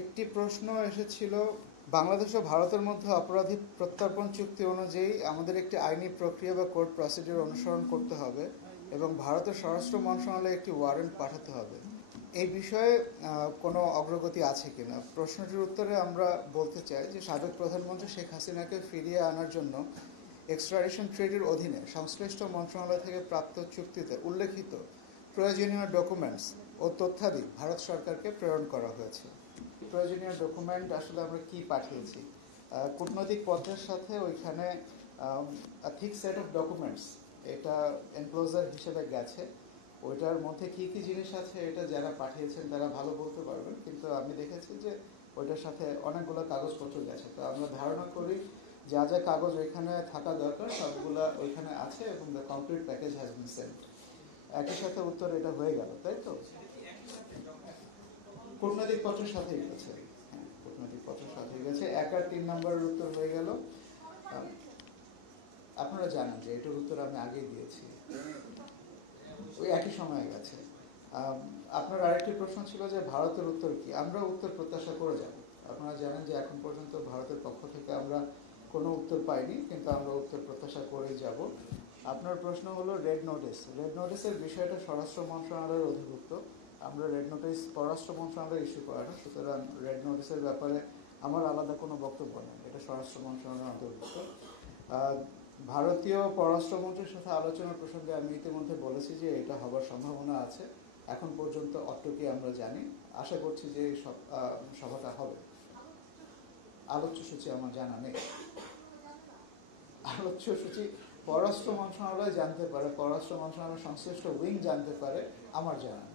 একটি প্রশ্ন এসেছিল, বাংলাদেশ ও ভারতের মধ্যে অপরাধী প্রত্যর্পণ চুক্তি অনুযায়ী আমাদের একটি আইনি প্রক্রিয়া বা কোর্ট প্রসিডিউর অনুসরণ করতে হবে এবং ভারতের স্বরাষ্ট্র মন্ত্রণালয়ে একটি ওয়ারেন্ট পাঠাতে হবে। এই বিষয়ে কোনো অগ্রগতি আছে কিনা? প্রশ্নটির উত্তরে আমরা বলতে চাই যে সাবেক প্রধানমন্ত্রী শেখ হাসিনাকে ফিরিয়ে আনার জন্য এক্সট্রাডিশন ট্রিটির অধীনে সংশ্লিষ্ট মন্ত্রণালয় থেকে প্রাপ্ত চুক্তিতে উল্লেখিত প্রয়োজনীয় ডকুমেন্টস ও তথ্যাদি ভারত সরকারকে প্রেরণ করা হয়েছে। প্রয়োজনীয় ডকুমেন্ট আসলে আমরা কি পাঠিয়েছি? কূটনৈতিক পত্রের সাথে ওইখানে থিক সেট অফ ডকুমেন্টস এটা এনক্লোজার হিসেবে গেছে। ওইটার মধ্যে কি কি জিনিস আছে এটা যারা পাঠিয়েছেন তারা ভালো বলতে পারবেন, কিন্তু আমি দেখেছি যে ওইটার সাথে অনেকগুলো কাগজপত্র গেছে। তো আমরা ধারণা করি যা যা কাগজ ওইখানে থাকা দরকার সবগুলা ওইখানে আছে এবং the complete package has been sent. একই সাথে উত্তর এটা হয়ে গেল, তাই তো? কূটনৈতিক পত্রের সাথেই গেছে। হ্যাঁ, কূটনৈতিক পত্রের সাথেই গেছে। 1 আর 3 নম্বরের উত্তর হয়ে গেল। আপনারা জানেন যে এটার উত্তর আমি আগেই দিয়েছি, ওই একই সময়ে গেছে। আপনার আরেকটি প্রশ্ন ছিল যে ভারতের উত্তর কি? আমরা উত্তর প্রত্যাশা করে যাব। আপনারা জানেন যে এখন পর্যন্ত ভারতের পক্ষ থেকে আমরা কোনো উত্তর পাইনি, কিন্তু আমরা উত্তর প্রত্যাশা করেই যাব। আপনার প্রশ্ন হলো রেড নোটিস। রেড নোটিসের বিষয়টা স্বরাষ্ট্র মন্ত্রণালয়ের অধিভুক্ত। আমরা রেড নোটিস পররাষ্ট্র মন্ত্রণালয় ইস্যু করে না, সুতরাং রেড নোটিসের ব্যাপারে আমার আলাদা কোনো বক্তব্য নেই, এটা স্বরাষ্ট্র মন্ত্রণালয়ের অন্তর্ভুক্ত। ভারতীয় পররাষ্ট্রমন্ত্রীর সাথে আলোচনার প্রসঙ্গে আমি ইতিমধ্যে বলেছি যে এটা হবার সম্ভাবনা আছে। এখন পর্যন্ত অট্টকি আমরা জানি, আশা করছি যে এই সভাটা হবে। আলোচ্য সূচি আমার জানা নেই। আলোচ্য সূচি পররাষ্ট্র মন্ত্রণালয় জানতে পারে, পররাষ্ট্র মন্ত্রণালয়ের সংশ্লিষ্ট উইং জানতে পারে, আমার জানা নেই।